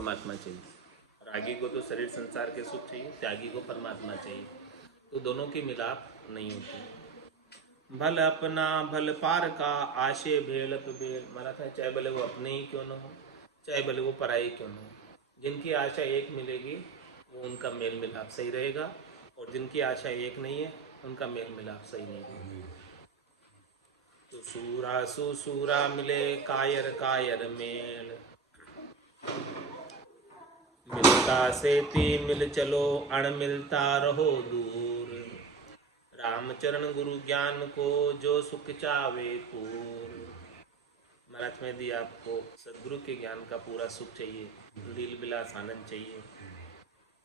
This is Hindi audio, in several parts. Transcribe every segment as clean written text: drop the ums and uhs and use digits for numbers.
परमात्मा चाहिए। रागी को तो शरीर संसार के सुख चाहिए, त्यागी को परमात्मा चाहिए। तो दोनों की मिलाप नहीं होती। भल अपना भल पार का आशे भेलप भेल, माना था चाहे भले वो अपने ही क्यों न हो, चाहे भले वो पराई क्यों न हो, जिनकी आशा एक मिलेगी वो उनका मेल मिलाप सही रहेगा, और जिनकी आशा एक नहीं है उनका मेल मिलाप सही नहीं रहेगा। तो सूरा सुसूरा मिले कायर कायर मेल, मिलता सेती मिल चलो अण मिलता रहो दूर, रामचरण गुरु ज्ञान को जो सुख चावे पूर। महाराज में दी आपको सदगुरु के ज्ञान का पूरा सुख चाहिए, लील विलास आनंद चाहिए,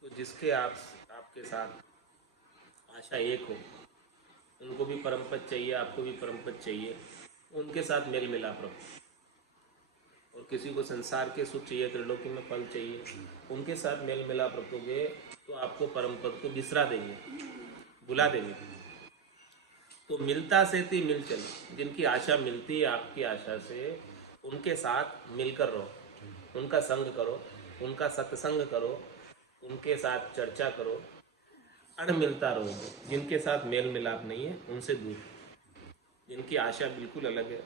तो जिसके आपके साथ आशा एक हो, उनको भी परम पद चाहिए, आपको भी परम पद चाहिए, उनके साथ मेल मिलाप रखो। और किसी को संसार के सुख चाहिए, त्रिलोकी में फल चाहिए, उनके साथ मेल मिलाप रखोगे तो आपको परम पद को बिसरा देंगे, बुला देंगे। तो मिलता से थी मिल चलो, जिनकी आशा मिलती है आपकी आशा से, उनके साथ मिलकर रहो, उनका संग करो, उनका सत्संग करो, उनके साथ चर्चा करो, अण मिलता रहोगे। जिनके साथ मेल मिलाप नहीं है उनसे दूर, जिनकी आशा बिल्कुल अलग है,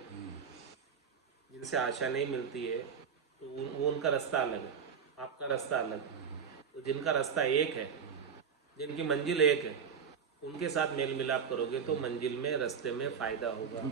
जिनसे आशा नहीं मिलती है, तो वो उनका रास्ता अलग है, आपका रास्ता अलग है। तो जिनका रास्ता एक है, जिनकी मंजिल एक है, उनके साथ मेल मिलाप करोगे तो मंजिल में, रास्ते में फायदा होगा।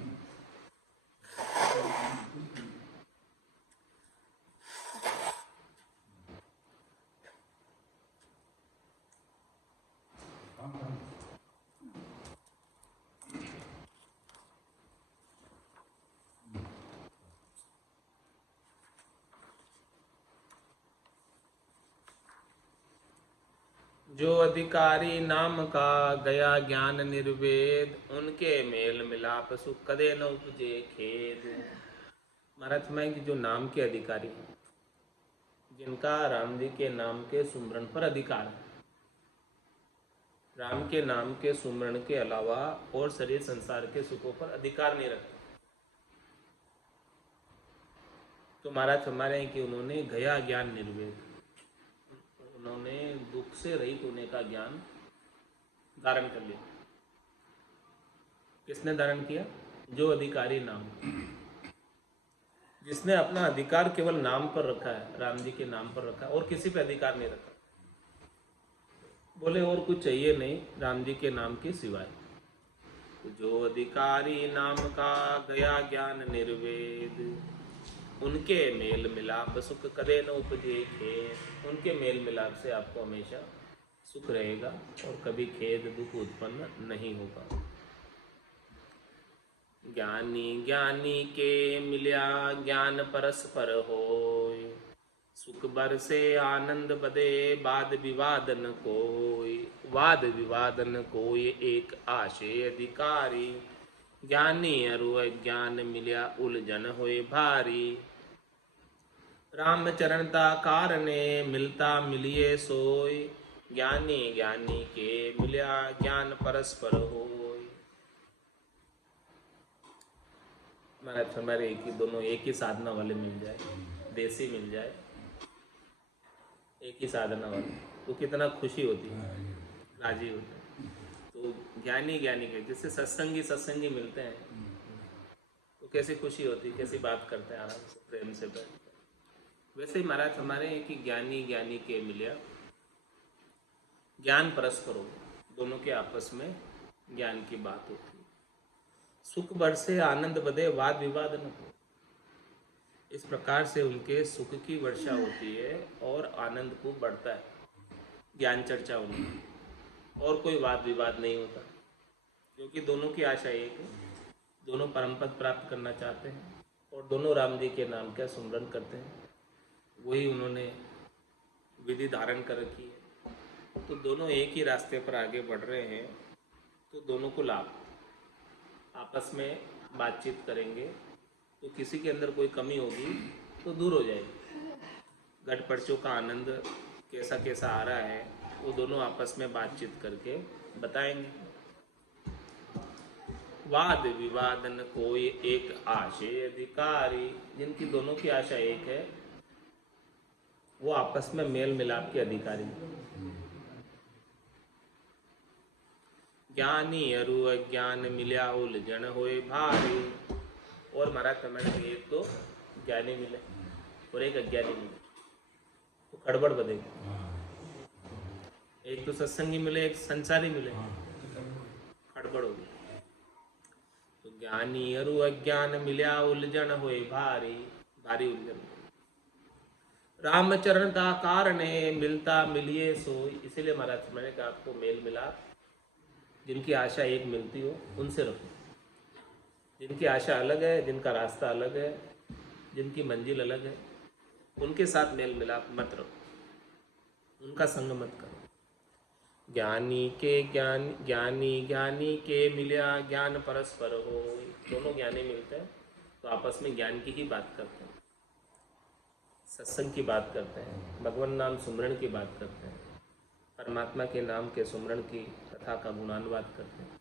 जो अधिकारी नाम का गया ज्ञान निर्वेद, उनके मेल मिलाप सुख कदे न उपजे खेद। महाराज में कि जो नाम के अधिकारी हैं, जिनका राम जी के नाम के सुमरण पर अधिकार है, राम के नाम के सुमरण के अलावा और शरीर संसार के सुखों पर अधिकार नहीं रखते, तो महाराज हमारे हैं कि उन्होंने गया ज्ञान निर्वेद, उन्होंने दुख से रहित होने का ज्ञान धारण कर लिया। किसने धारण किया? जो अधिकारी नाम, जिसने अपना अधिकार केवल नाम पर रखा है, राम जी के नाम पर रखा है, और किसी पे अधिकार नहीं रखा। बोले और कुछ चाहिए नहीं राम जी के नाम के सिवाय। तो जो अधिकारी नाम का गया ज्ञान निर्वेद, उनके मेल मिलाप सुख कदे न उपजे खेद। उनके मेल मिलाप से आपको हमेशा सुख रहेगा और कभी खेद दुख उत्पन्न नहीं होगा। ज्ञानी ज्ञानी के मिल्या ज्ञान परस्पर होय, सुख बरसे आनंद बदे वाद विवाद न कोय। वाद विवाद न कोय एक आशे अधिकारी, ज्ञानी अरु अज्ञान मिल्या उलझन होए भारी। रामचरणता कारणे मिलता मिलिए सोय, ज्ञानी ज्ञानी के मिल्या ज्ञान परस्पर होय। महाराज हमारे एक ही दोनों एक ही साधना वाले मिल जाए, देसी मिल जाए, एक ही साधना वाले, तो कितना खुशी होती है, राजी होते हैं। तो ज्ञानी ज्ञानी के जिससे सत्संगी मिलते हैं तो कैसी खुशी होती है, कैसी बात करते हैं आराम से प्रेम से बैठ कर। वैसे ही महाराज हमारे एक ही ज्ञानी ज्ञानी के मिलिया ज्ञान परस्पर हो, दोनों के आपस में ज्ञान की बात होती है। सुख बरसे आनंद बदे वाद विवाद न हो, इस प्रकार से उनके सुख की वर्षा होती है और आनंद को बढ़ता है, ज्ञान चर्चा होती है और कोई वाद विवाद नहीं होता, क्योंकि दोनों की आशा एक है, दोनों परम पद प्राप्त करना चाहते हैं और दोनों राम जी के नाम का सुमरन करते हैं, वही उन्होंने विधि धारण कर रखी है। तो दोनों एक ही रास्ते पर आगे बढ़ रहे हैं, तो दोनों को लाभ। आपस में बातचीत करेंगे तो किसी के अंदर कोई कमी होगी तो दूर हो जाएगी। घट पर्चों का आनंद कैसा कैसा आ रहा है वो दोनों आपस में बातचीत करके बताएंगे। वाद विवाद न कोई एक आशे अधिकारी, जिनकी दोनों की आशा एक है, वो आपस में मेल मिलाप के अधिकारी हैं। ज्ञानी अरु अज्ञान मिल्या उलझन होए भारी। और महाराज मैंने एक तो ज्ञानी मिले और एक अज्ञानी मिले तो खड़बड़ बधेगी। एक तो सत्संगी मिले एक संसारी मिले, खड़बड़ होगी। तो ज्ञानी अरु अज्ञान मिल्या उलझन होए भारी, भारी उलझन। रामचरण का कारण है मिलता मिलिए सोई। इसीलिए महाराज मैंने कहा आपको मेल मिला, जिनकी आशा एक मिलती हो उनसे रखो। जिनकी आशा अलग है, जिनका रास्ता अलग है, जिनकी मंजिल अलग है, उनके साथ मेल मिलाप मत रखो, उनका संग मत करो। ज्ञानी के मिल्या ज्ञान परस्पर हो। दोनों ज्ञानी मिलते हैं तो आपस में ज्ञान की ही बात करते हैं, सत्संग की बात करते हैं, भगवान नाम सुमरण की बात करते हैं, परमात्मा के नाम के सुमरण की कथा का गुणानुवाद करते हैं।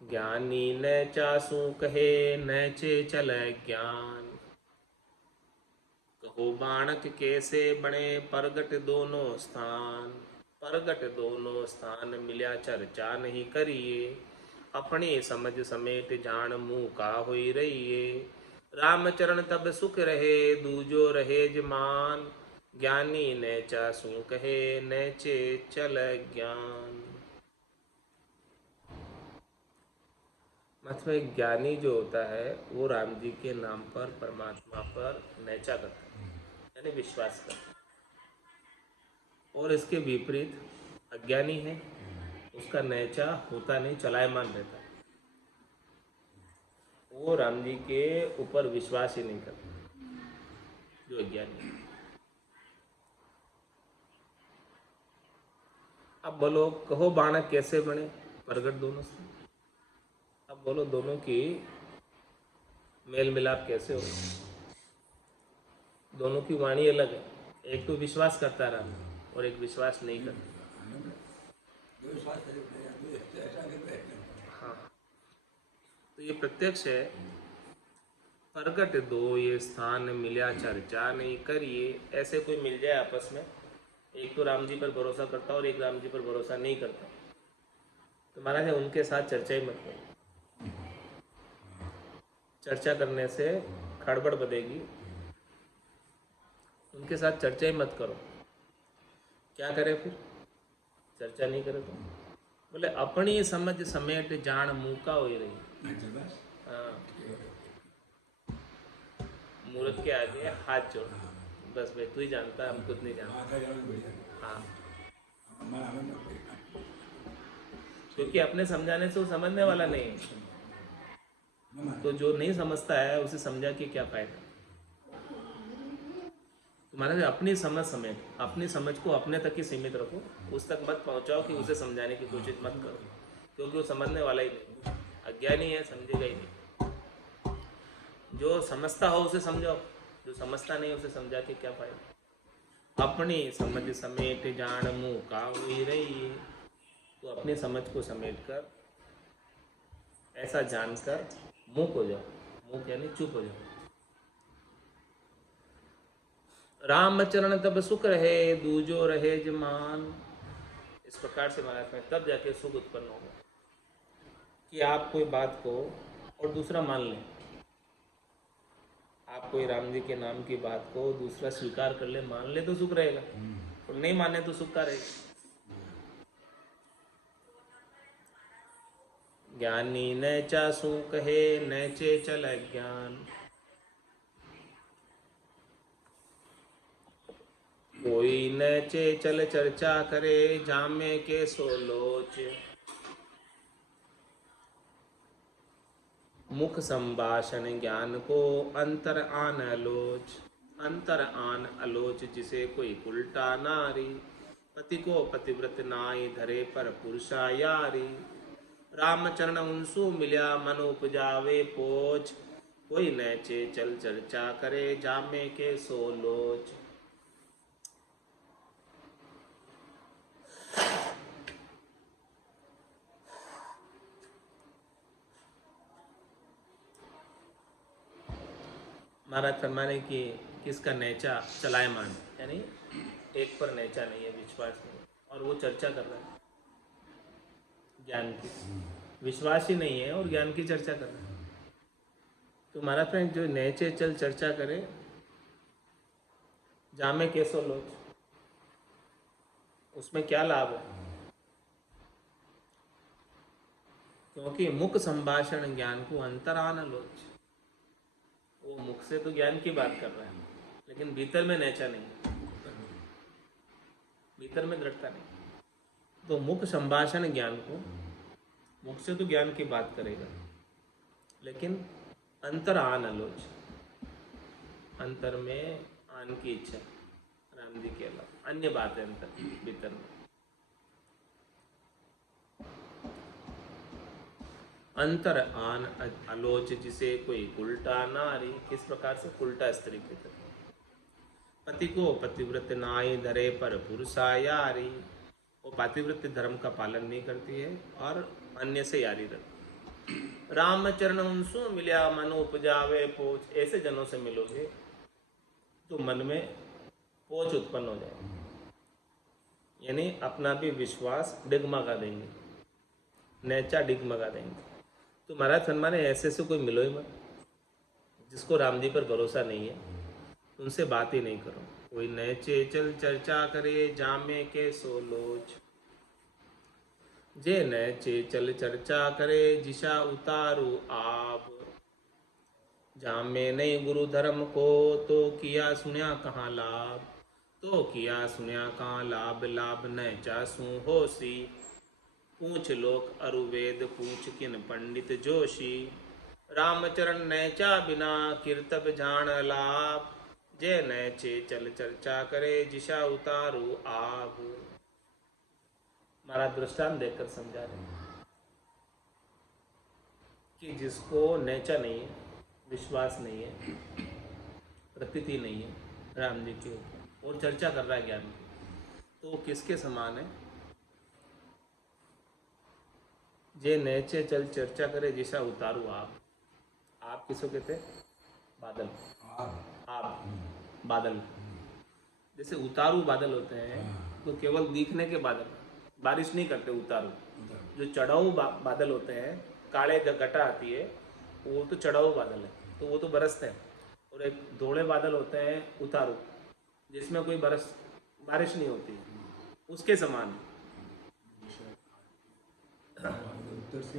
ज्ञानी न चासु कहे न चे चले ज्ञान। कहो बाणक कैसे बने परगट दोनों स्थान। परगट दोनों स्थान मिल्या चर्चा नहीं करिए। अपने समझ समेत जान मुँह का होई रहिए। रामचरण तब सुख रहे दूजो रहे जमान। ज्ञानी न चासु कहे न चे चल ज्ञान। मतलब ज्ञानी जो होता है वो राम जी के नाम पर परमात्मा पर नैचा करता है, यानी विश्वास करता है। और इसके विपरीत अज्ञानी है, उसका नैचा होता नहीं, चलायमान रहता है। वो राम जी के ऊपर विश्वास ही नहीं करता जो अज्ञानी है। अब बोलो कहो बाणक कैसे बने प्रगट दोनों से। अब बोलो दोनों की मेल मिलाप कैसे हो। दोनों की वाणी अलग है, एक तो विश्वास करता रहा और एक विश्वास नहीं करता। हाँ, तो ये प्रत्यक्ष है। प्रगट दो ये स्थान मिल्या चर्चा नहीं करिए। ऐसे कोई मिल जाए आपस में, एक तो राम जी पर भरोसा करता और एक राम जी पर भरोसा नहीं करता, तो महाराज है उनके साथ चर्चा ही मत करो। चर्चा करने से खड़बड़ बधेगी, उनके साथ चर्चा ही मत करो। क्या करें फिर, चर्चा नहीं करे तो बोले अपनी समझ समेट जान मुका हो रही। हाँ, मूर्ख के आगे हाथ जोड़, बस भाई तू ही जानता, हम खुद नहीं जानते। हाँ, क्योंकि अपने समझाने से वो समझने वाला नहीं है, तो जो नहीं समझता है उसे समझा के क्या फायदा। तुम्हारे अपनी समझ समेत, अपनी समझ को अपने तक ही सीमित रखो, उस तक मत पहुंचाओ कि उसे समझाने की कोशिश मत करो, क्योंकि वो समझने वाला ही नहीं, अज्ञानी है, समझेगा ही नहीं। जो समझता हो उसे समझाओ, जो समझता नहीं उसे समझा के क्या फायदा। अपनी समझ समेट जान मुँह का हुई रही। तो अपनी समझ को समेट कर ऐसा जानकर मुँह हो जाओ, मुँह यानी चुप हो जाओ। रामचरण तब सुख रहे दूजो रहे जमान। इस प्रकार से महाराज में तब जाके सुख उत्पन्न होगा कि आप कोई बात को और दूसरा मान लें। आप कोई राम जी के नाम की बात को दूसरा स्वीकार कर ले, मान ले तो सुख रहेगा, और नहीं माने तो सुख का रहेगा। ज्ञानी न चासू कहे न चे चल ज्ञान। कोई न चे चल चर्चा करे जामे के सोलोच। मुख संभाषण ज्ञान को अंतर आन अलोच। अंतर आन अलोच जिसे कोई उल्टा नारी। पति को पतिव्रत नाई धरे पर पुरुषा यारी। रामचरण उनसु मिल्या मन उपजावे पोच। कोई नैचे चल चर्चा करे जामे के सोलोच। महाराज फरमाने की किसका नैचा चलायमान, यानी एक पर नैचा नहीं है, विश्वास नहीं है, और वो चर्चा कर रहा है ज्ञान की। विश्वास ही नहीं है और ज्ञान की चर्चा कर रहा है। तो हमारा फ्रेंड जो नैचे चल चर्चा करे, जामे कैसो लोच, उसमें क्या लाभ है? क्योंकि मुख संभाषण ज्ञान को अंतरान लोच, वो मुख से तो ज्ञान की बात कर रहा है, लेकिन भीतर में नैचा नहीं, भीतर में दृढ़ता नहीं। तो मुख संभाषण ज्ञान को, मुख से तो ज्ञान की बात करेगा, लेकिन अंतर आन अलोच, अंतर में आन की इच्छा, राम जी के अलावा अन्य बात है अंतर भीतर में। अंतर आन अलोच, जिसे कोई उल्टा नारी, किस प्रकार से? उल्टा स्त्री की तरह। पति को पतिव्रत नाई धरे पर पुरुषा यारी, वो पतिव्रत धर्म का पालन नहीं करती है और अन्य से यारी रखती। रामचरण उनसु मिल्या मन उपजावे पोच, ऐसे जनों से मिलोगे तो मन में पोच उत्पन्न हो जाएगा, यानी अपना भी विश्वास डिगमगा देंगे, नैचा डिगमगा देंगे। तो महाराज फरमाने ऐसे से कोई मिलो ही मत, जिसको राम जी पर भरोसा नहीं है उनसे बात ही नहीं करो। कोई नैचे चल चर्चा करे, जामे के सो लोच, जे नैचे चल चर्चा करे, जिशा उतारू आप, जामे नहीं गुरु धर्म को, तो किया सुनिया कहाँ लाभ, तो किया सुनिया कहाँ लाभ, लाभ नैचा सू होसी, पूछ लोक अरुवेद पूछ किन पंडित जोशी, रामचरण नैचा बिना कीर्तव जान लाभ, जय नैचे चल चर्चा करे, जिशा उतारू आप। हमारा दृष्टांत देकर समझा रहे कि जिसको नैचा नहीं है, विश्वास नहीं है, प्रतीति नहीं है राम जी के ऊपर, और चर्चा कर रहा है ज्ञान की, तो किसके समान है? जे नैचे चल चर्चा करे, जिसा उतारू आप किसको कहते? बादल, आप बादल। जैसे उतारू बादल होते हैं तो केवल दिखने के बादल, बारिश नहीं करते उतारू। जो चढ़ाऊ बादल होते हैं, काले घटा आती है, वो तो चढ़ाऊ बादल है, तो वो तो बरसते हैं। और एक धोले बादल होते हैं उतारू, जिसमें कोई बारिश नहीं होती, उसके समान। उत्तर से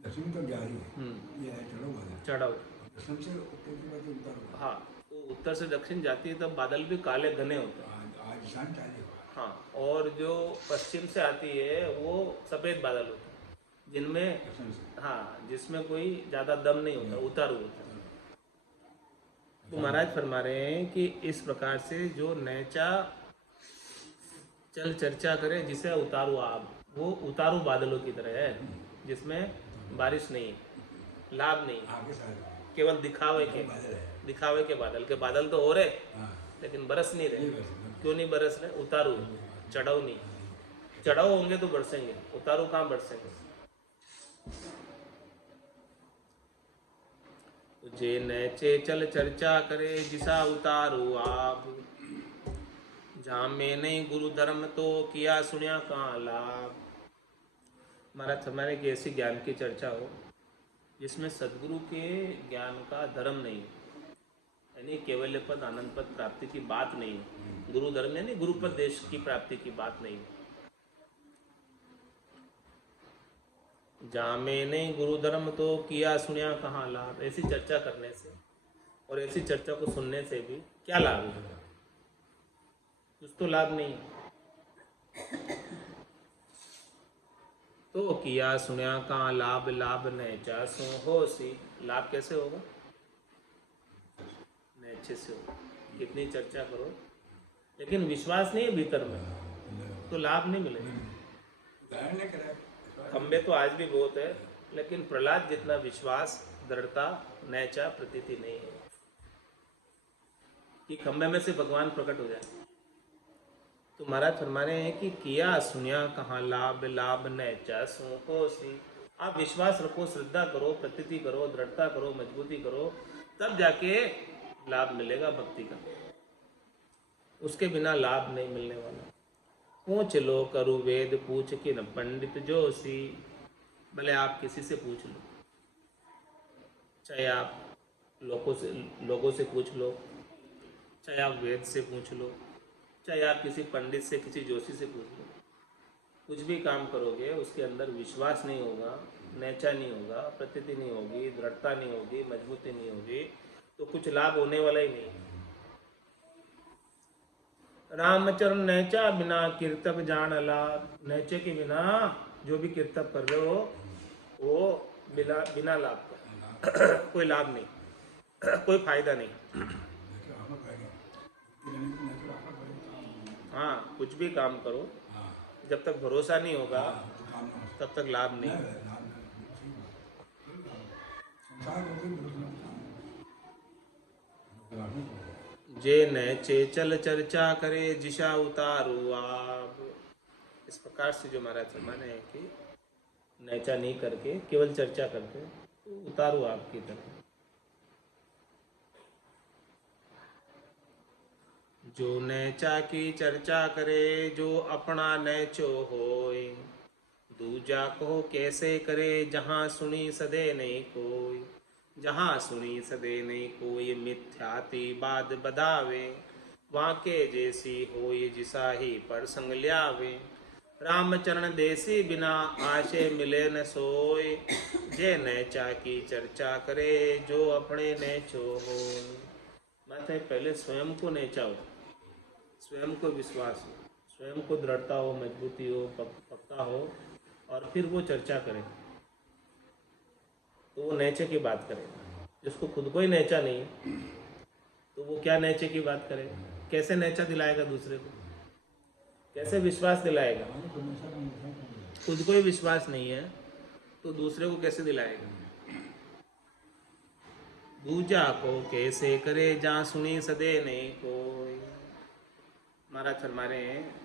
दक्षिण तक जारी है, ये है चढ़ाऊ बादल। चढ़ाऊ दक्षिण से उत्तर की बात उत्तर। हाँ, तो उत्तर से दक्षिण जाती है तब बादल भी काले घने होते हैं। आज शांत चाले। हाँ, और जो पश्चिम से आती है वो सफ़ेद बादल होते हैं, जिनमें हाँ, जिसमें कोई ज़्यादा दम नहीं होता, उतारू होता है। तो महाराज फरमा रहे हैं कि इस प्रकार से जो नैचा चल चर्चा करे, जिसे उतारू आप, वो उतारू बादलों की तरह है, जिसमें बारिश नहीं, लाभ नहीं, केवल दिखावे के बादल तो हो रहे, लेकिन बरस नहीं रहे। क्यों नहीं बरस रहे? उतारू, चढ़ाऊ नहीं। चढ़ाऊ होंगे तो बरसेंगे, उतारू कहाँ बरसेंगे? जे नैचे चल चर्चा करे, जिसा उतारू आप, जामे नहीं गुरु धर्म, तो किया सुनिया कहाँ लाभ। महाराज हमारे की ऐसी ज्ञान की चर्चा हो जिसमें सदगुरु के ज्ञान का धर्म नहीं, यानी केवल पद आनंद पद प्राप्ति की बात नहीं, गुरु धर्म यानी गुरुपदेश की प्राप्ति की बात नहीं। जामे नहीं गुरु धर्म, तो किया सुनिया कहाँ लाभ। ऐसी चर्चा करने से और ऐसी चर्चा को सुनने से भी क्या लाभ है? कुछ तो लाभ नहीं। तो किया सुनिया कहाँ लाभ, लाभ नैचा सो होसी। लाभ कैसे होगा? नैचे से होगा। कितनी चर्चा करो, लेकिन विश्वास नहीं है भीतर में, तो लाभ नहीं मिलेगा। खंबे तो आज भी बहुत है, लेकिन प्रहलाद जितना विश्वास, दृढ़ता, नैचा, प्रतीति नहीं है कि खंबे में से भगवान प्रकट हो जाए। तो महाराज फरमा रहे हैं कि किया सुनिया कहाँ लाभ, लाभ नैचा सो होसी। आप विश्वास रखो, श्रद्धा करो, प्रतीति करो, दृढ़ता करो, मजबूती करो, तब जाके लाभ मिलेगा भक्ति का, उसके बिना लाभ नहीं मिलने वाला। पूछ लो करु वेद पूछ कि न पंडित जोशी, भले आप किसी से पूछ लो, चाहे आप लोगों से पूछ लो, चाहे आप वेद से पूछ लो, चाहे आप किसी पंडित से किसी जोशी से पूछ लो, कुछ भी काम करोगे उसके अंदर विश्वास नहीं होगा, नैचा नहीं होगा, प्रतीति नहीं होगी, दृढ़ता नहीं होगी, मजबूती नहीं होगी, तो कुछ लाभ होने वाला ही नहीं। रामचरण नैचा बिना कीर्तक जान लाभ, नैचे के बिना जो भी कीर्तक कर रहे हो वो बिना बिना लाभ का कोई लाभ नहीं, कोई फायदा नहीं। नेचर आपका पड़ेगा, नेचर आपका पड़ेगा। हाँ, कुछ भी काम करो, हाँ जब तक भरोसा नहीं होगा तो काम ना हो तब तक लाभ नहीं। संसार होते जे नैचे चल चर्चा करे जिशा उतारू आप, इस प्रकार से जो महाराज फरमाने हैं कि नैचा नहीं करके केवल चर्चा करके उतारू आपकी तरफ। जो नैचा की चर्चा करे जो अपना नैचो होय, दूजा को कैसे करे जहाँ सुनी सदे नहीं कोई, जहाँ सुनी सदे नहीं कोई मिथ्याति बाद बदावे, वाके जैसी होय जिसा ही पर संग ल्यावे, रामचरण देसी बिना आशे मिले न सोय, जे नैचा की चर्चा करे जो अपने नैचो हो। बात है पहले स्वयं को नैचाओ, स्वयं को विश्वास हो, स्वयं को दृढ़ता हो, मजबूती हो, पक्का हो, और फिर वो चर्चा करे तो वो नैचे की बात करेगा। जिसको खुद को ही नैचा नहीं तो वो क्या नैचे की बात करेगा, कैसे नैचा दिलाएगा दूसरे को, कैसे विश्वास दिलाएगा। खुद को ही विश्वास नहीं है तो दूसरे को कैसे दिलाएगा। दूजा को कैसे करे जहाँ सुनी सदे नहीं कोई, महाराज फरमा रहे हैं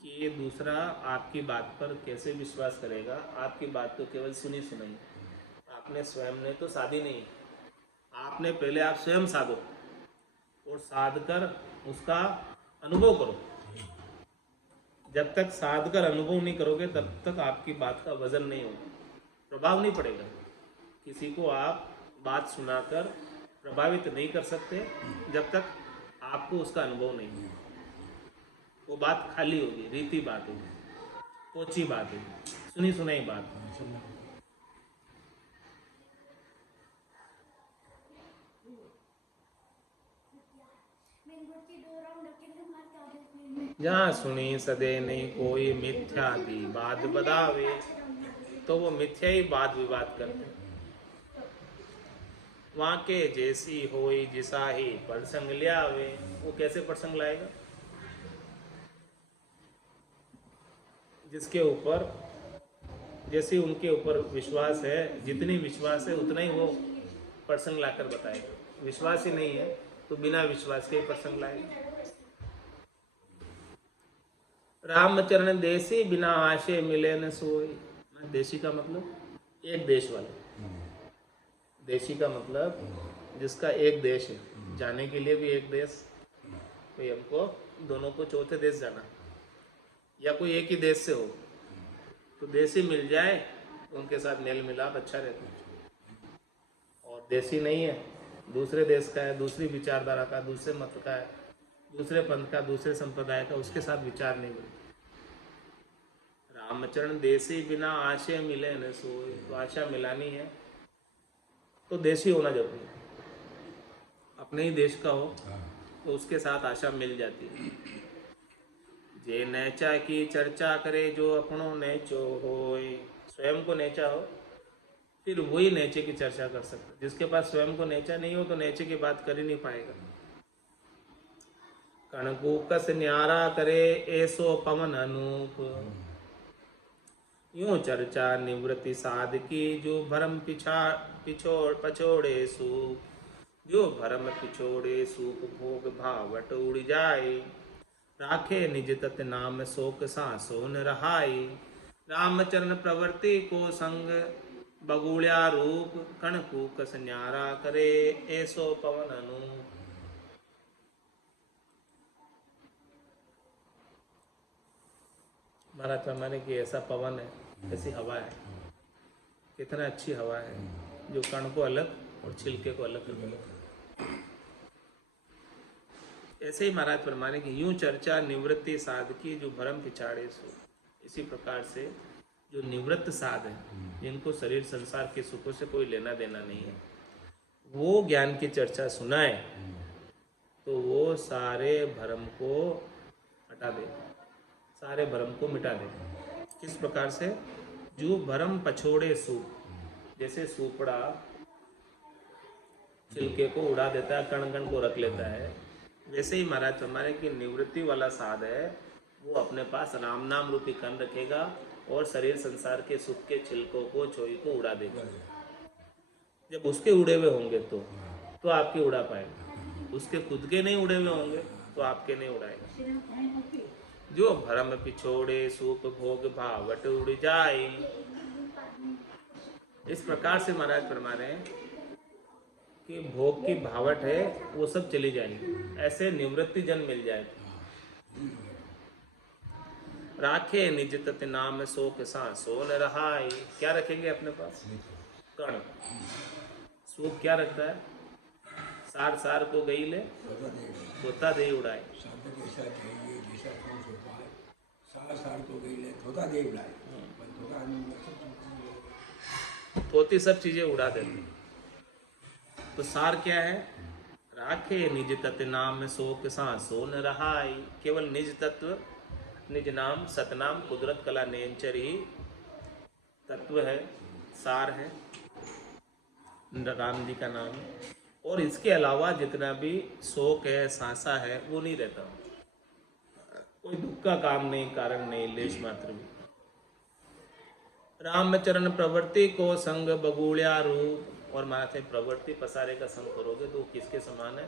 कि ये दूसरा आपकी बात पर कैसे विश्वास करेगा। आपकी बात तो केवल सुनी सुनाई, आपने स्वयं ने तो साधी नहीं, आपने पहले आप स्वयं साधो और साध कर उसका अनुभव करो। जब तक साध कर अनुभव नहीं करोगे तब तक आपकी बात का वजन नहीं होगा, प्रभाव नहीं पड़ेगा। किसी को आप बात सुनाकर प्रभावित नहीं कर सकते जब तक आपको उसका अनुभव नहीं है। वो बात खाली होगी, रीति बात होगी, पोची बात होगी, सुनी सुनाई बात। जहाँ सुनी सदे नहीं कोई मिथ्या दी बात बदावे, तो वो मिथ्या ही वाद विवाद करते। वहाँ के जैसी होई जिसा ही प्रसंग लियावे, वो कैसे प्रसंग लाएगा। जिसके ऊपर जैसे उनके ऊपर विश्वास है, जितनी विश्वास है उतना ही वो प्रसंग लाकर बताएगा। विश्वास ही नहीं है तो बिना विश्वास के प्रसंग लाएगा। रामचरण देसी बिना आशे मिले न सोई। देशी का मतलब एक देश वाले, देशी का मतलब जिसका एक देश है, जाने के लिए भी एक देश, कोई हमको दोनों को चौथे देश जाना, या कोई एक ही देश से हो तो देशी मिल जाए उनके साथ मेल मिलाप अच्छा रहता है। और देशी नहीं है, दूसरे देश का है, दूसरी विचारधारा का, दूसरे मत का है, दूसरे पंथ का, दूसरे संप्रदाय का, उसके साथ विचार नहीं बनते। रामचरण देशी बिना आशय मिले न सोए, तो आशा मिलानी है तो देशी होना जरूरी है। अपने ही देश का हो तो उसके साथ आशा मिल जाती है। जे नैचा की चर्चा करे जो अपनों नैचो होय, स्वयं को नैचा हो फिर वही नैचे की चर्चा कर सकता। जिसके पास स्वयं को नैचा नहीं हो तो नैचे की बात कर ही नहीं पाएगा। कणकू कस न्यारा करे ऐसो पवन अनूप, यूं चर्चा निवृत्ति साध की जो भरम पछोड़े सूप, जो भरम पिछोड़े सूप भोग भावट उड़ जाए, राखे निज तत नाम शोक सांसो न रहाई, रामचरण प्रवृत्ति को संग बगुड़िया रूप कण कूकस न्यारा करे, ऐसो पवन अनूप। महाराज फरमाने की ऐसा पवन है, ऐसी हवा है, कितना अच्छी हवा है जो कण को अलग और छिलके को अलग कर देती है। ऐसे ही महाराज फरमाने की यूं चर्चा निवृत्ति साध की जो भरम पिछाड़े सो। इसी प्रकार से जो निवृत्त साध है, जिनको शरीर संसार के सुखों से कोई लेना देना नहीं है, वो ज्ञान की चर्चा सुनाए तो वो सारे भरम को हटा दे, सारे भरम को मिटा दे। किस प्रकार से? जो भरम पछोड़े सूप, जैसे सूपड़ा छिलके को उड़ा देता है, कण कण को रख लेता है, वैसे ही महाराज फरमाने की निवृत्ति वाला साध है, वो अपने पास राम नाम रूपी कण रखेगा और शरीर संसार के सुख के छिलकों को, छोई को उड़ा देगा। जब उसके उड़े हुए होंगे तो आपके उड़ा पाएंगे, उसके खुद के नहीं उड़े हुए होंगे तो आपके नहीं उड़ाएगा। जो भरम पिछोड़े सूप भोग भावट उड़ जाए। इस प्रकार से महाराज फरमा रहे हैं कि भोग की भावट है वो सब चली जाएगी, ऐसे निवृत्ति जन मिल जाएगा। राखे निज तत् नाम शोक सांसो न रहाई। क्या रखेंगे अपने पास? कण। सूप क्या रखता है? सार सार को गई ले तोता दे उड़ाए। तोती सब चीजें उड़ा देती। तो सार क्या है? राखे निज तत्व नाम शोक सांसो न रहाई। केवल निज तत्व, निज नाम, सतनाम, कुदरत कला नेंचर ही तत्व है, सार है, राम जी का नाम। और इसके अलावा जितना भी शोक है, सांसा है, वो नहीं रहता। कोई दुख का काम नहीं, कारण नहीं, लेश मात्र भी। रामचरण प्रवृत्ति को संग बगुड़िया रूप। और मानते प्रवृत्ति पसारे का संग करोगे तो किसके समान है?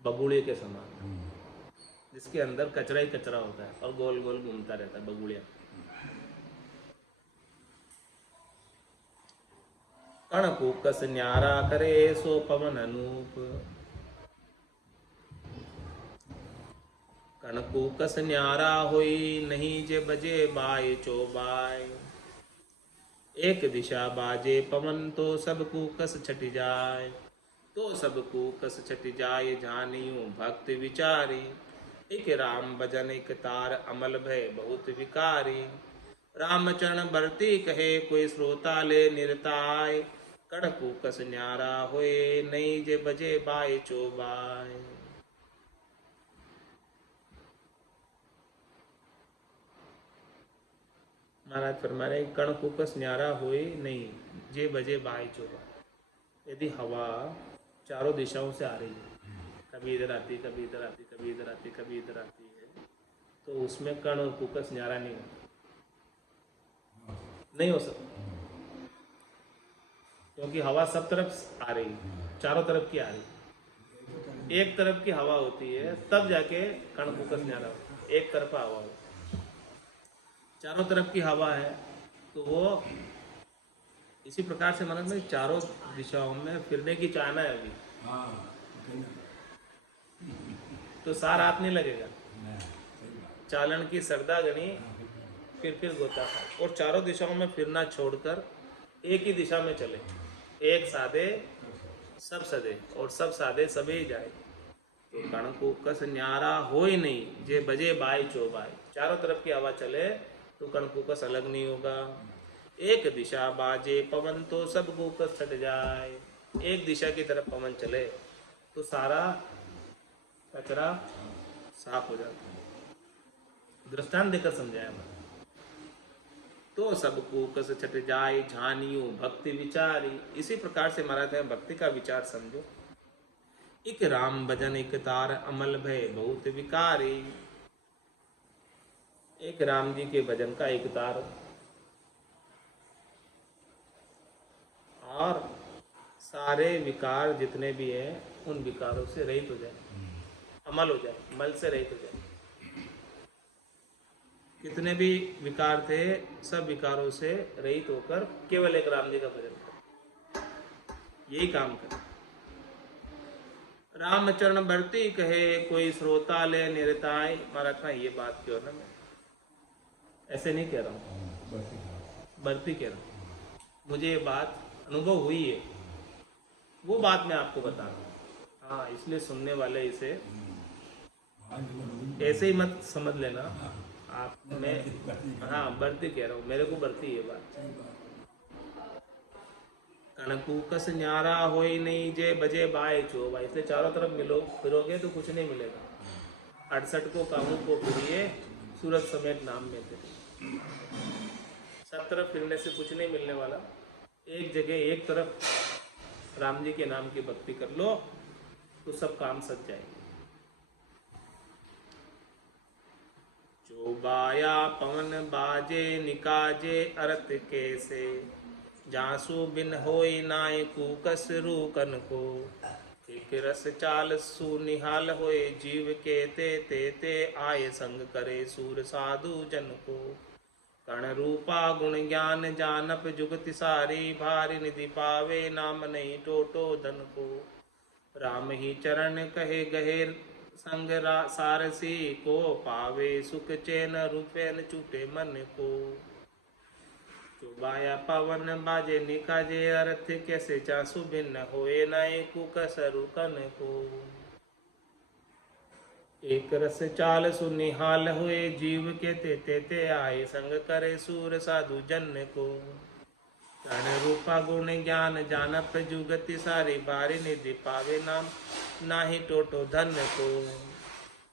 बगुड़े के समान, जिसके अंदर कचरा ही कचरा होता है और गोल गोल घूमता रहता है, बगुड़िया। कण कूकस न्यारा करे, सो पवन अनूप। कण कूकस न्यारा होई, नहीं जे बजे बाय चौबाय। एक दिशा बाजे पवन तो सब कूकस छट जाए। तो सब कूकस छट जाए, जानियो भक्त विचारी। एक राम भजन एक तार, अमल भय बहुत विकारी। रामचरण बरती कहे, कोई श्रोता ले निरताय। कण कूकस न्यारा होए, नहीं जे बजे बाय चौबाय। महाराज फरमा रहे कण कूकस न्यारा हुए नहीं, जे बजे बाय चोबा। यदि हवा चारों दिशाओं से आ रही है, कभी इधर आती, कभी इधर आती, कभी इधर आती, कभी इधर आती है, तो उसमें कण और कूकस न्यारा नहीं होता, नहीं हो सकता। क्योंकि हवा सब तरफ आ रही है, चारों तरफ की आ रही है। एक तरफ की हवा होती है तब जाके कण कूकस न्यारा होता है, एक तरफा हवा होती है। चारों तरफ की हवा है तो वो इसी प्रकार से मन में चारों दिशाओं में फिरने की चाहना है अभी, तो सार हाथ नहीं लगेगा। चालन की सरदा गणी फिर गोता खाए। और चारों दिशाओं में फिरना छोड़कर एक ही दिशा में चले। एक साधे सब सदे और सब साधे सबे ही जाए। तो कण कूकस न्यारा हो ही नहीं, जे बजे बाय चौबाय। चारों तरफ की हवा चले तो कण कूकस अलग नहीं होगा। एक दिशा बाजे पवन तो सब कूकस छट जाए। एक दिशा की तरफ पवन चले तो सारा कचरा साफ हो जाता है। दृष्टांत देकर समझाया मैं। तो सब कूकस छट जाए, झानियो भक्ति विचारी। इसी प्रकार से महाराज है भक्ति का विचार समझो। एक राम भजन एक तार, अमल भय बहुत विकारी। एक राम जी के भजन का एक तार और सारे विकार जितने भी हैं उन विकारों से रहित हो जाए, अमल हो जाए, मल से रहित हो जाए। कितने भी विकार थे सब विकारों से रहित होकर केवल एक राम जी का भजन कर, यही काम कर। रामचरण बरती कहे कोई श्रोता ले निरताय। महाराज का ये बात क्यों ना, मैं ऐसे नहीं कह रहा हूँ, बरती कह रहा हूँ। मुझे ये बात अनुभव हुई है, वो बात मैं आपको बता रहा हूँ। हाँ, इसलिए सुनने वाले इसे ऐसे ही मत समझ लेना आप। मैं हाँ बरती कह रहा हूँ, मेरे को बरती ये बात। कनकूकस न्यारा होई नहीं जे बजे बाय चोबा। इसलिए चारों तरफ मिलो फिरोगे तो कुछ नहीं मिलेगा। 68 को काहू को फिरिए सूरत समेत नाम में थे। सब तरफ फिरने से कुछ नहीं मिलने वाला। एक जगह एक तरफ राम जी के नाम की भक्ति कर लो तो सब काम सज जाएंगे। चोबाया पवन बाजे निकाजे अरत कैसे। जासु बिन होई नाय कूकस रूकन को। एक रस चाल सुनिहाल होए जीव के ते आए संग करे सूर साधु जन को। कण रूपा गुण ज्ञान जानप जुगति सारी। भारी निधि पावे नाम नहीं टोटो धन को। राम ही चरण कहे गहे संग सारसी को। पावे सुख चैन रूपैन छूटे मन को। चुबाया पवन बाजे निकाजे अर्थ कैसे। चासु भिन्न होए नाय कुकस रुकन को। एक रस चाल सुनिहाल हुए जीव के ते आए संग करे सूर साधु जन को। कण रूपा गुण ज्ञान जानप जुगति सारी। बारी निधि पावे नाम नाही टोटो धन को।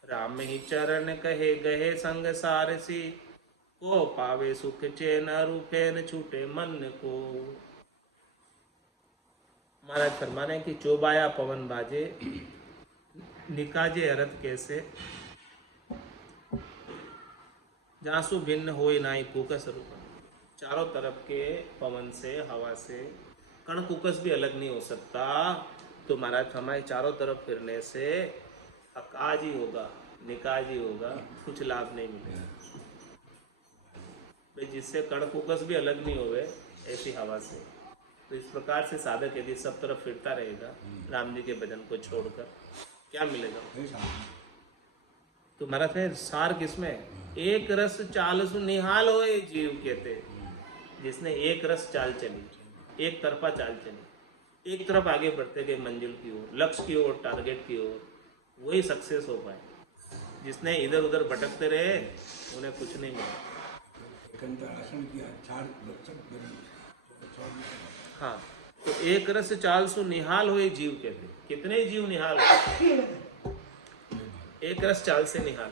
राम ही चरण कहे गहे संग सारसी को। पावे सुख चैन रूपैन छूटे मन को। महाराज फरमाने की चोबाया पवन बाजे निकाजे अरत कैसे। जासु भिन्न होए नाई कुकस रूपन। चारों तरफ के पवन से हवा से कण कुकस भी अलग नहीं हो सकता। तो महाराज हमारे चारों तरफ फिरने से अकाज ही होगा, निकाज ही होगा, कुछ लाभ नहीं मिलेगा भाई। जिससे कण कुकस भी अलग नहीं होवे ऐसी हवा से। तो इस प्रकार से साधक यदि सब तरफ फिरता रहेगा राम जी के भजन को छोड़कर, क्या मिलेगा? तो महाराज है सार किसमें? एक रस चाल सु निहाल होए जीव कहते। जिसने एक रस चाल चली, एक तरफा चाल चली, एक तरफ आगे बढ़ते गए मंजिल की ओर, लक्ष्य की ओर, टारगेट की ओर, वही सक्सेस हो पाए। जिसने इधर उधर भटकते रहे उन्हें कुछ नहीं मिला। हाँ, तो एक रस चाल सु निहाल हुए जीव कहते। कितने जीव निहाल हुए? एक रस चाल से निहाल,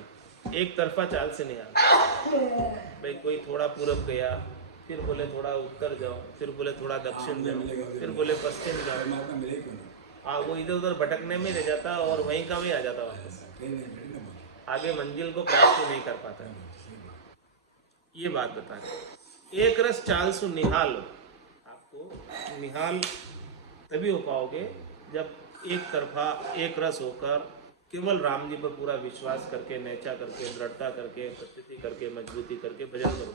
एक तरफा चाल से निहाल। भाई कोई थोड़ा पूरब गया, फिर बोले थोड़ा उत्तर जाओ, फिर बोले थोड़ा दक्षिण जाओ, फिर बोले पश्चिम जाओ। वो इधर उधर भटकने में रह जाता और वहीं का वहीं आ जाता वापस। आगे मंजिल को प्राप्त नहीं कर पाता। ये बात बता रहे। एक रस चाल सु निहाल। आपको निहाल तभी हो पाओगे जब एक तरफा एक रस होकर केवल राम जी पर पूरा विश्वास करके, नेचा करके, दृढ़ता करके, प्रतीति करके, मजबूती करके भजन करो।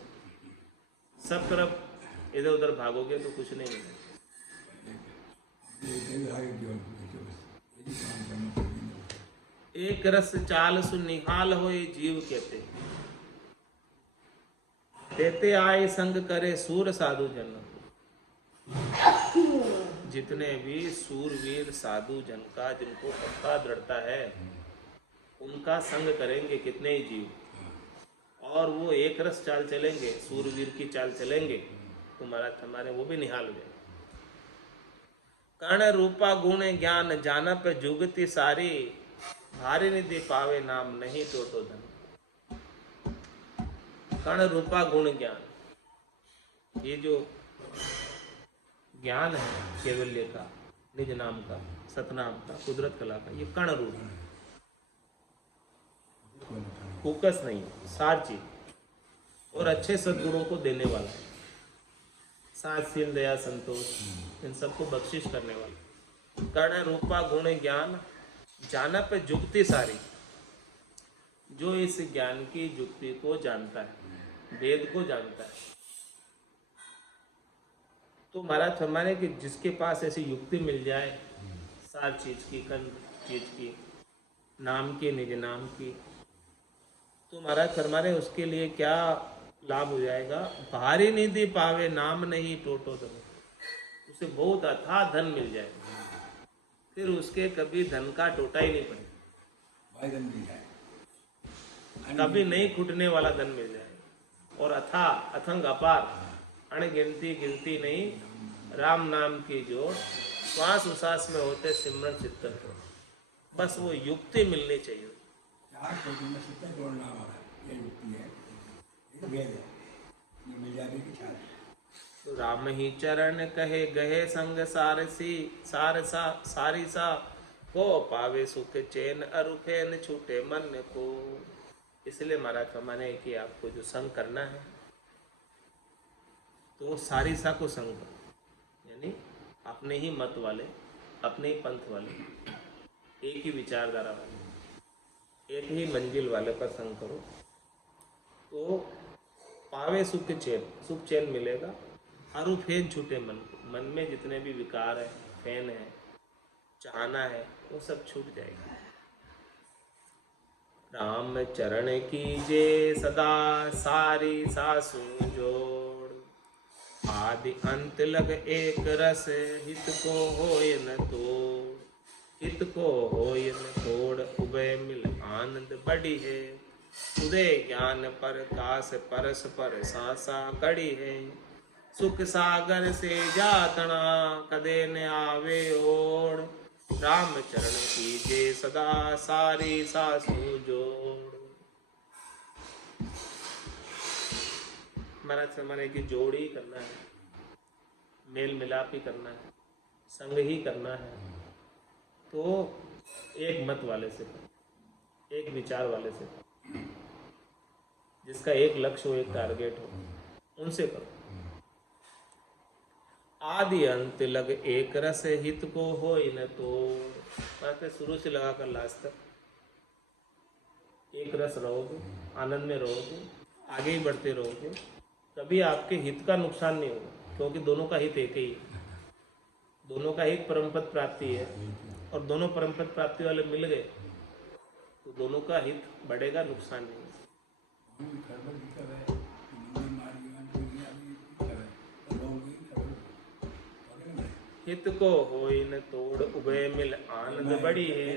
सब तरफ इधर उधर भागोगे तो कुछ नहीं मिलेगा। एक रस चाल सु निहाल होए जीव कहते। देते आए संग करे सूर साधु जन। जितने भी सूरवीर साधु जन का, जिनको पक्का दृढ़ता है, उनका संग करेंगे कितने ही जीव, और वो एक रस चाल चलेंगे, सूरवीर की चाल चलेंगे, तो महाराज हमारे वो भी निहाल हुए। कर्ण रूपा गुण ज्ञान जानप जुगति सारी। भारी निधि पावे नाम नहीं टोटो धन। कर्ण रूपा गुण ज्ञान, ये जो ज्ञान है केवल्य का, निज नाम का, सतनाम का, कुदरत कला का, ये कर्ण रूप है, फोकस नहीं, सार चीज और अच्छे सद्गुणों को देने वाला, साधशील दया संतोष इन सबको बख्शिश करने वाला। कर्ण रूपा गुण ज्ञान जानप जुगति सारी। जो इस ज्ञान की युक्ति को जानता है, वेद को जानता है। तो महाराज फरमाने कि जिसके पास ऐसी युक्ति मिल जाए, सार चीज की, कन चीज की, नाम की, निज नाम की, तो महाराज फरमा रहे उसके लिए क्या लाभ हो जाएगा। भारी निधि पावे नाम नहीं टोटो धन, उसे बहुत अथाह धन मिल जाएगा, फिर उसके कभी धन का टोटा ही नहीं पड़ेगा, भाई धन मिल जाए, कभी नहीं खुटने वाला धन मिल जाएगा। और अथाह, अथंग, अपार, अणगिनती गिनती नहीं, राम नाम की जो श्वास उसास में होते सिमरन चित्तन को, बस वो युक्ति मिलनी चाहिए। चार कोटि में 70 करोड़ नाम आ रहा है, ये युक्ति है, ये वेद है, ये मिल जाएगी कि चार। तो राम ही चरण कहे गहे संग सारसी, सारसा सारिसा को पावे सुख चैन अरुफेन छूटे मन को। इसलिए महाराज फरमाने कि आपको जो संग करना है तो वो सारिसा को संग करो, यानी अपने ही मत वाले, अपने ही पंथ वाले, एक ही विचारधारा वाले, एक ही मंजिल वाले पर संग करो, तो पावे सुख चैन, सुख चैन मिलेगा। अरु फेन छूटे मन को, मन में जितने भी विकार है, फैन है, चाहना है, वो सब छूट जाएगा। राम चरण कीजे सदा सारी सासु जोड़, आदि अंत लग एक रस हित को होय न तोड़, हित को होय न तोड़ उभय मिल आनंद बढ़ी है, उदय ज्ञान पर कास परस पर सासा कड़ी है, सुख सागर से जातना कदे न आवे ओढ़, राम चरण कीजे सदा सारी सासु जोड़। महाराज फरमाने की जोड़ ही करना है, मेल मिलाप ही करना है, संग ही करना है, तो एक मत वाले से करो, एक विचार वाले से करो, जिसका एक लक्ष्य हो, एक टारगेट हो, उनसे करो। आदि अंत लग एक रस हित को हो न तो, बातें शुरू से लगा कर लास्ट तक एक रस रहोगे, आनंद में रहोगे, आगे ही बढ़ते रहोगे, कभी आपके हित का नुकसान नहीं होगा, क्योंकि दोनों का हित एक ही है, दोनों का हित परमपद प्राप्ति है, और दोनों परमपद प्राप्ति वाले मिल गए तो दोनों का हित बढ़ेगा, नुकसान नहीं। हित को होई न तोड़ उभय मिल आनंद बढ़ी है,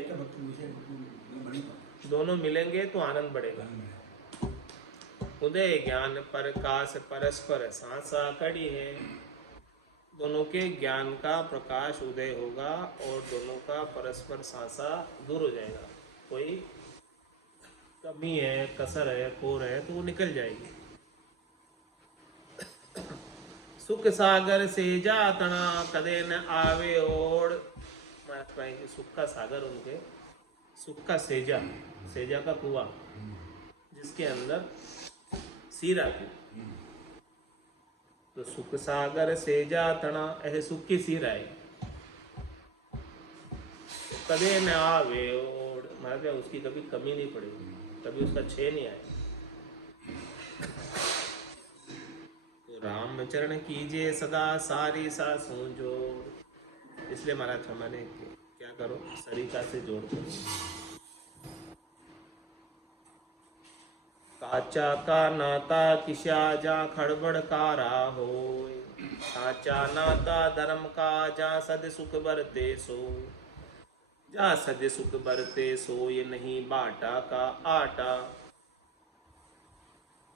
दोनों मिलेंगे तो आनंद बढ़ेगा। उदय ज्ञान प्रकाश परस्पर सांसा कड़ी है, दोनों के ज्ञान का प्रकाश उदय होगा और दोनों का परस्पर सांसा दूर हो जाएगा। कोई कमी है, कसर है, कोर है तो वो निकल जाएगी। सुख सागर से जातना कदे न आवे ओढ़, सुख का सागर उनके, सुख का सेजा, सेजा का कुआं जिसके अंदर सीर आती, तो सुख सागर सेजा तना, ऐसे सुख की सीर आए, कदे न आवे ओढ़, महाराज उसकी कभी कमी नहीं पड़ेगी, कभी उसका छे नहीं आए। राम चरण कीजिए सदा सारी सासों जोड़, इसलिए महाराज फरमाने क्या करो, सरिता से जोड़ करो। काचा का नाता किशा जा खड़बड़ कारा होय, साचा नाता धर्म का जा सद सुख बरते सो, जा सद सुख बरते सो ये नहीं बाटा का आटा,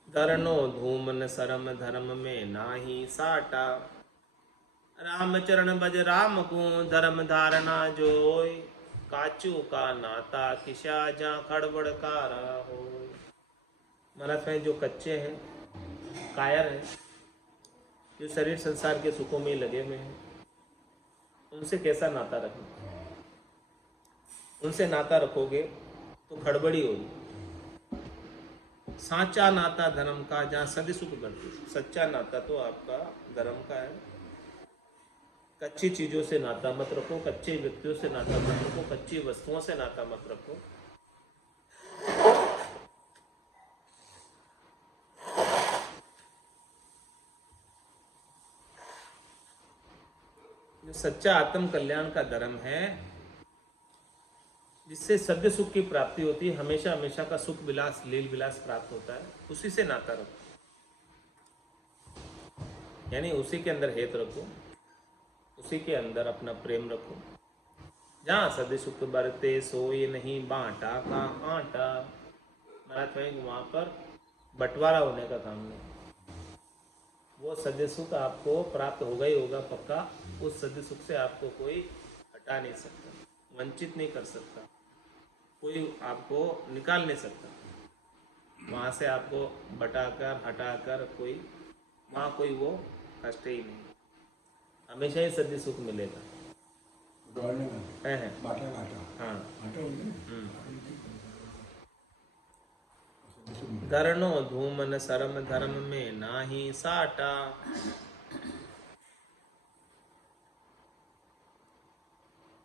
धरनो धूम न शरम धर्म में नाही साटा, राम चरण भज राम को धर्म धारणा जोय, काचू का नाता किशा जा खड़बड़ कारा हो। महाराज में जो कच्चे हैं, कायर हैं, जो शरीर संसार के सुखों में लगे हुए हैं, उनसे कैसा नाता रखना, उनसे नाता रखोगे तो खड़बड़ी होगी। साचा नाता धर्म का जहाँ सद सुख बनती, सच्चा नाता तो आपका धर्म का है। कच्ची चीजों से नाता मत रखो, कच्चे व्यक्तियों से नाता मत रखो, कच्ची वस्तुओं से नाता मत रखो। जो सच्चा आत्म कल्याण का धर्म है, जिससे सद्य सुख की प्राप्ति होती है, हमेशा हमेशा का सुख विलास लील विलास प्राप्त होता है, उसी से नाता रखो, यानी उसी के अंदर हेत रखो, उसी के अंदर अपना प्रेम रखो। जहाँ सद्य सुख बरते सोई नहीं बांटा का आटा, महाराज कहेंगे वहाँ पर बंटवारा होने का काम नहीं। वो सद्य सुख आपको प्राप्त होगा ही होगा पक्का। उस सद्य सुख से आपको कोई हटा नहीं सकता, वंचित नहीं कर सकता, कोई आपको निकाल नहीं सकता। वहाँ से आपको बटाकर हटाकर कोई वहाँ कोई वो कष्ट ही नहीं, हमेशा ही सद्य सुख मिलेगा। दौड़ने में है बाटा बाटा हाँ। बाटा होंगे धरनो धूमन शरम धर्म में नाही साटा।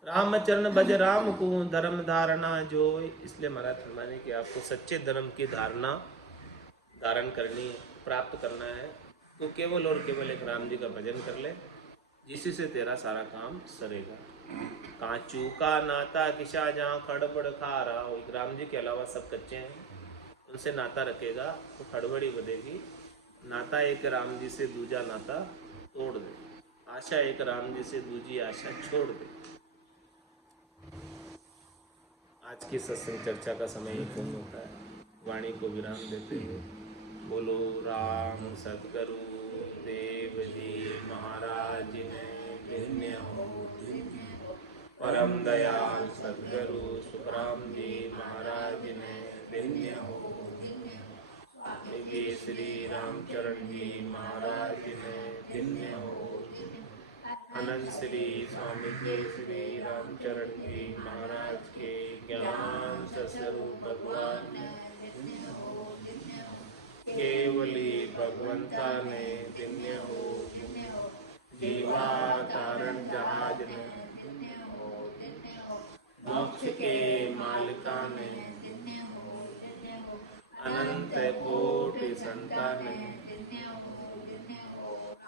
रामचरण भज राम को धर्म धारणा जो। इसलिए महाराज फरमाने कि आपको सच्चे धर्म की धारणा धारण करनी है, प्राप्त करना है, तो केवल और केवल एक राम जी का भजन कर ले, जिसी से तेरा सारा काम सरेगा। कांचू का नाता किशा जहाँ खड़बड़ खारा, एक राम जी के अलावा सब कच्चे हैं, उनसे नाता रखेगा तो खड़बड़ी बधेगी। नाता एक राम जी से दूजा नाता तोड़ दे, आशा एक राम जी से दूजी आशा छोड़ दे। आज की सत्संग चर्चा का समय ही पूर्ण होता है, वाणी को विराम देते हुए बोलो राम सद्गुरु देव जी महाराज ने धन्य हो। परम दयाल सद्गुरु सुखराम जी महाराज ने धन्य हो। स्वामी श्री रामचरण जी महाराज ने धन्य हो। अनंत श्री स्वामी जी श्री रामचरण जी महाराज के ज्ञान स्वरूप भगवान केवली भगवंता ने धन्य हो। जीवा तारण जहाज ने, मोक्ष के मालिका ने, अनंत कोटि संतान ने,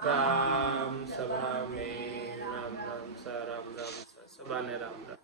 राम सभा में राम राम सा सभा ने राम राम।